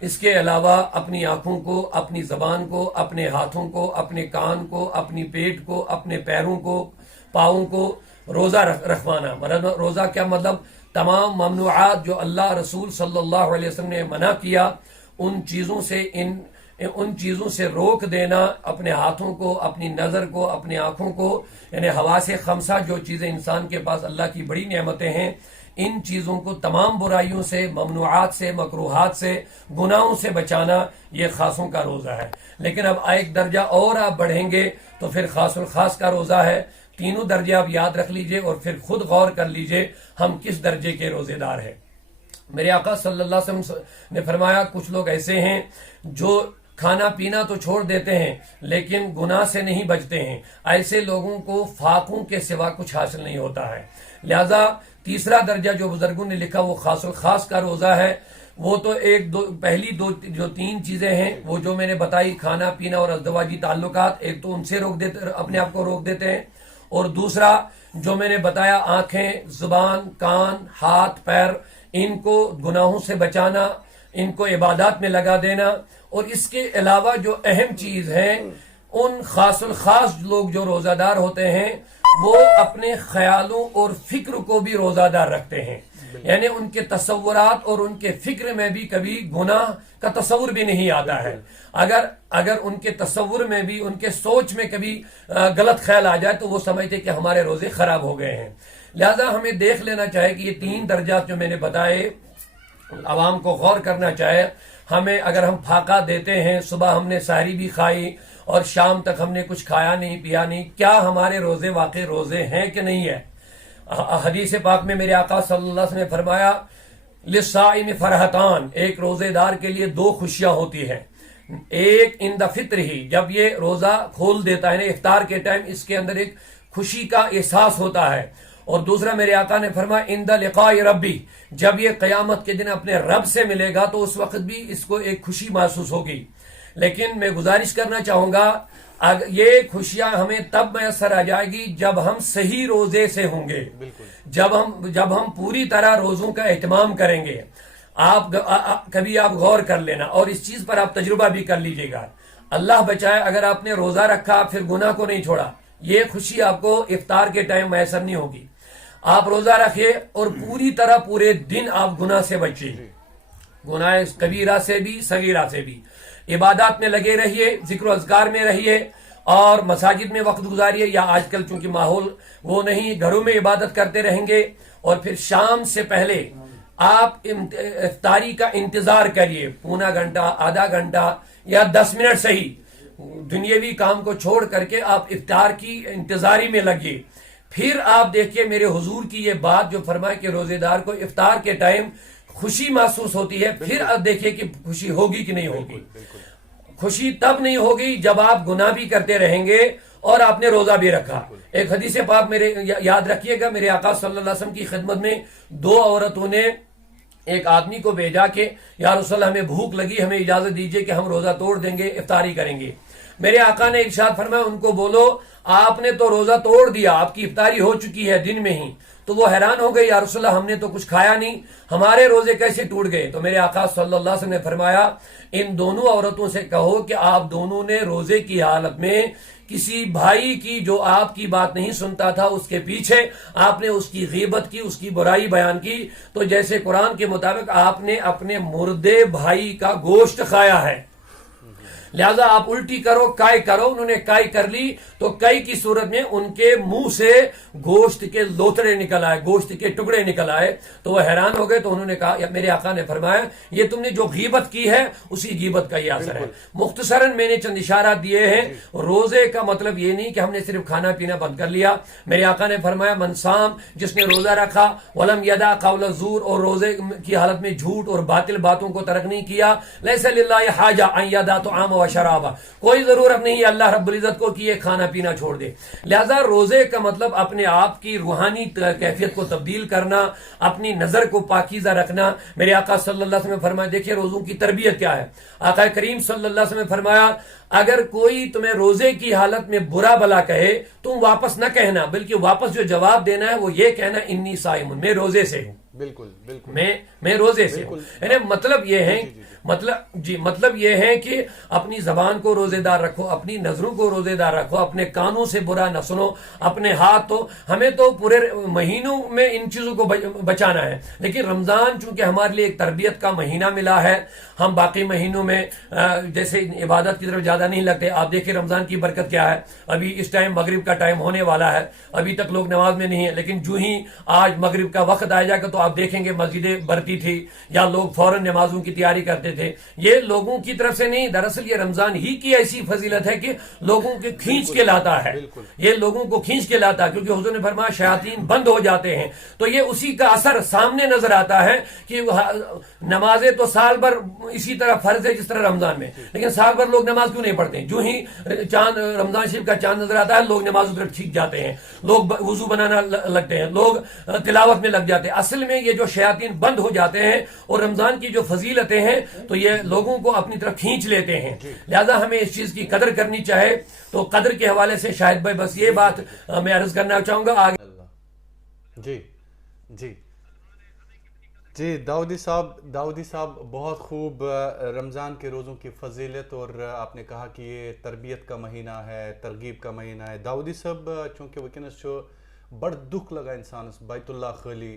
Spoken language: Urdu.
اس کے علاوہ اپنی آنکھوں کو، اپنی زبان کو، اپنے ہاتھوں کو، اپنے کان کو، اپنی پیٹ کو، اپنے پیروں کو، پاؤں کو روزہ رکھوانا. روزہ کیا مطلب؟ تمام ممنوعات جو اللہ رسول صلی اللہ علیہ وسلم نے منع کیا ان چیزوں سے روک دینا. اپنے ہاتھوں کو، اپنی نظر کو، اپنی آنکھوں کو، یعنی حواس خمسہ جو چیزیں انسان کے پاس اللہ کی بڑی نعمتیں ہیں، ان چیزوں کو تمام برائیوں سے، ممنوعات سے، مکروہات سے، گناہوں سے بچانا، یہ خاصوں کا روزہ ہے. لیکن اب ایک درجہ اور آپ بڑھیں گے تو پھر خاص الخاص کا روزہ ہے. تینوں درجے آپ یاد رکھ لیجئے اور پھر خود غور کر لیجئے ہم کس درجے کے روزے دار ہیں. میرے آقا صلی اللہ علیہ وسلم نے فرمایا کچھ لوگ ایسے ہیں جو کھانا پینا تو چھوڑ دیتے ہیں لیکن گناہ سے نہیں بچتے ہیں. ایسے لوگوں کو فاقوں کے سوا کچھ حاصل نہیں ہوتا ہے. لہذا تیسرا درجہ جو بزرگوں نے لکھا وہ خاص الخاص کا روزہ ہے. وہ تو پہلی دو جو تین چیزیں ہیں وہ جو میں نے بتائی، کھانا پینا اور ازدواجی تعلقات، ایک تو ان سے روک دیتے، اپنے آپ کو روک دیتے ہیں، اور دوسرا جو میں نے بتایا آنکھیں، زبان، کان، ہاتھ، پیر، ان کو گناہوں سے بچانا، ان کو عبادات میں لگا دینا. اور اس کے علاوہ جو اہم چیز ہے، ان خاص الخاص لوگ جو روزہ دار ہوتے ہیں وہ اپنے خیالوں اور فکر کو بھی روزہ دار رکھتے ہیں. یعنی ان کے تصورات اور ان کے فکر میں بھی کبھی گناہ کا تصور بھی نہیں آتا ہے. اگر ان کے تصور میں بھی، ان کے سوچ میں کبھی غلط خیال آ جائے تو وہ سمجھتے کہ ہمارے روزے خراب ہو گئے ہیں. لہذا ہمیں دیکھ لینا چاہے کہ یہ تین درجات جو میں نے بتائے، عوام کو غور کرنا چاہے. ہمیں اگر ہم فاقہ دیتے ہیں، صبح ہم نے سحری بھی کھائی اور شام تک ہم نے کچھ کھایا نہیں پیا نہیں، کیا ہمارے روزے واقعی روزے ہیں کہ نہیں ہے؟ حدیث پاک میں میرے آقا صلی اللہ علیہ وسلم نے فرمایا للصائم فرحتان، ایک روزے دار کے لیے دو خوشیاں ہوتی ہیں. ایک عند فطر ہی، جب یہ روزہ کھول دیتا ہے، افطار کے ٹائم اس کے اندر ایک خوشی کا احساس ہوتا ہے. اور دوسرا میرے آقا نے فرمایا عند لقاء ربی، جب یہ قیامت کے دن اپنے رب سے ملے گا تو اس وقت بھی اس کو ایک خوشی محسوس ہوگی. لیکن میں گزارش کرنا چاہوں گا یہ خوشیاں ہمیں تب میسر آ جائے گی جب ہم صحیح روزے سے ہوں گے، جب ہم پوری طرح روزوں کا اہتمام کریں گے. کبھی آپ غور کر لینا اور اس چیز پر آپ تجربہ بھی کر لیجئے گا. اللہ بچائے اگر آپ نے روزہ رکھا پھر گناہ کو نہیں چھوڑا، یہ خوشی آپ کو افطار کے ٹائم میسر نہیں ہوگی. آپ روزہ رکھیے اور پوری طرح پورے دن آپ گناہ سے بچیے، گناہ کبیرہ سے بھی، صغیرہ سے بھی. عبادات میں لگے رہیے، ذکر و اذکار میں رہیے اور مساجد میں وقت گزاریے، یا آج کل چونکہ ماحول وہ نہیں، گھروں میں عبادت کرتے رہیں گے. اور پھر شام سے پہلے آپ افطاری کا انتظار کریے، پونا گھنٹہ، آدھا گھنٹہ یا 10 منٹ صحیح، دنیاوی کام کو چھوڑ کر کے آپ افطار کی انتظاری میں لگیے. پھر آپ دیکھیے میرے حضور کی یہ بات جو فرمائے کہ روزے دار کو افطار کے ٹائم خوشی محسوس ہوتی ہے. پھر آپ دیکھیے کہ خوشی ہوگی کہ نہیں ہوگی. خوشی تب نہیں ہوگی جب آپ گناہ بھی کرتے رہیں گے اور آپ نے روزہ بھی رکھا. ایک حدیث پاک میرے یاد رکھیے گا، میرے آقا صلی اللہ علیہ وسلم کی خدمت میں دو عورتوں نے ایک آدمی کو بھیجا کہ یا رسول اللہ ہمیں بھوک لگی، ہمیں اجازت دیجئے کہ ہم روزہ توڑ دیں گے، افطاری کریں گے. میرے آقا نے ارشاد فرمایا ان کو بولو آپ نے تو روزہ توڑ دیا، آپ کی افطاری ہو چکی ہے دن میں ہی. تو وہ حیران ہو گئے، یا رسول اللہ ہم نے تو کچھ کھایا نہیں، ہمارے روزے کیسے ٹوٹ گئے؟ تو میرے آقا صلی اللہ علیہ وسلم نے فرمایا ان دونوں عورتوں سے کہو کہ آپ دونوں نے روزے کی حالت میں کسی بھائی کی جو آپ کی بات نہیں سنتا تھا اس کے پیچھے آپ نے اس کی غیبت کی، اس کی برائی بیان کی، تو جیسے قرآن کے مطابق آپ نے اپنے مردے بھائی کا گوشت کھایا ہے. لہذا آپ الٹی کرو، کائی کرو. انہوں نے کائی کر لی تو کائی کی صورت میں ان کے منہ سے گوشت کے لوتڑے نکل آئے، گوشت کے ٹکڑے نکل آئے. تو وہ حیران ہو گئے. تو انہوں نے کہا، میرے آقا نے فرمایا یہ تم نے جو غیبت کی ہے اسی غیبت کا یہ اثر ہے. مختصراً میں نے چند اشارات دیے ہیں. روزے کا مطلب یہ نہیں کہ ہم نے صرف کھانا پینا بند کر لیا. میرے آقا نے فرمایا من صام، جس نے روزہ رکھا، ولم یدع قول الزور، اور روزے کی حالت میں جھوٹ اور باطل باتوں کو ترک نہیں کیا، لیس للہ حاجہ ان یدع طعام و شرابہ، کوئی ضرورت نہیں ہے اللہ رب العزت کو کہ یہ کھانا پینا چھوڑ دے. لہذا روزے کا مطلب اپنے آپ کی روحانی کیفیت کو تبدیل کرنا، اپنی نظر کو پاکیزہ رکھنا. میرے آقا صلی اللہ علیہ وسلم نے فرمایا، دیکھیے روزوں کی تربیت کیا ہے. آقا کریم صلی اللہ علیہ وسلم نے فرمایا اگر کوئی تمہیں روزے کی حالت میں برا بلا کہے تم واپس نہ کہنا، بلکہ واپس جو جواب دینا ہے وہ یہ کہنا انی صائم، میں روزے سے ہوں، بالکل بالکل میں روزے سے ہوں. یعنی مطلب یہ ہے مطلب یہ ہے کہ اپنی زبان کو روزے دار رکھو، اپنی نظروں کو روزے دار رکھو، اپنے کانوں سے برا نہ سنو، اپنے ہاتھ تو ہمیں تو پورے مہینوں میں ان چیزوں کو بچانا ہے، لیکن رمضان چونکہ ہمارے لیے ایک تربیت کا مہینہ ملا ہے، ہم باقی مہینوں میں جیسے عبادت کی طرف زیادہ نہیں لگتے. آپ دیکھیں رمضان کی برکت کیا ہے، ابھی اس ٹائم مغرب کا ٹائم ہونے والا ہے، ابھی تک لوگ نماز میں نہیں ہیں، لیکن جو ہی آج مغرب کا وقت آئے جا گا تو آپ دیکھیں گے مسجدیں بھرتی تھی یا لوگ فوراً نمازوں کی تیاری کرتے تھے. یہ لوگوں کی طرف سے نہیں، دراصل یہ رمضان ہی کی ایسی فضیلت ہے کہ لوگوں کے کھینچ کے لاتا ہے، یہ لوگوں کو کھینچ کے لاتا ہے، کیونکہ حضور نے فرمایا شیاطین بند ہو جاتے ہیں، تو یہ اسی کا اثر سامنے نظر آتا ہے کہ نمازیں تو سال بھر اسی طرح فرض ہے جس طرح رمضان میں، لیکن سال بھر لوگ نماز کیوں نہیں پڑھتے؟ جو ہی چاند رمضان شریف کا چاند نظر آتا ہے لوگ نماز کی طرف کھینچ جاتے ہیں، لوگ وضو بنانا لگتے ہیں، لوگ تلاوت میں لگ جاتے ہیں. اصل میں یہ جو شیاطین بند ہو جاتے ہیں اور رمضان کی جو فضیلتیں ہیں تو یہ لوگوں کو اپنی طرف کھینچ لیتے ہیں، لہذا ہمیں اس چیز کی قدر کرنی چاہے. تو قدر کے حوالے سے شاہد بھائی بس یہ بات میں عرض کرنا چاہوں گا. آگے جی جی جی داؤدی صاحب بہت خوب رمضان کے روزوں کی فضیلت، اور آپ نے کہا کہ یہ تربیت کا مہینہ ہے، ترغیب کا مہینہ ہے. داؤدی صاحب چونکہ وکنس بڑ دکھ لگا انسانس بیت اللہ خالی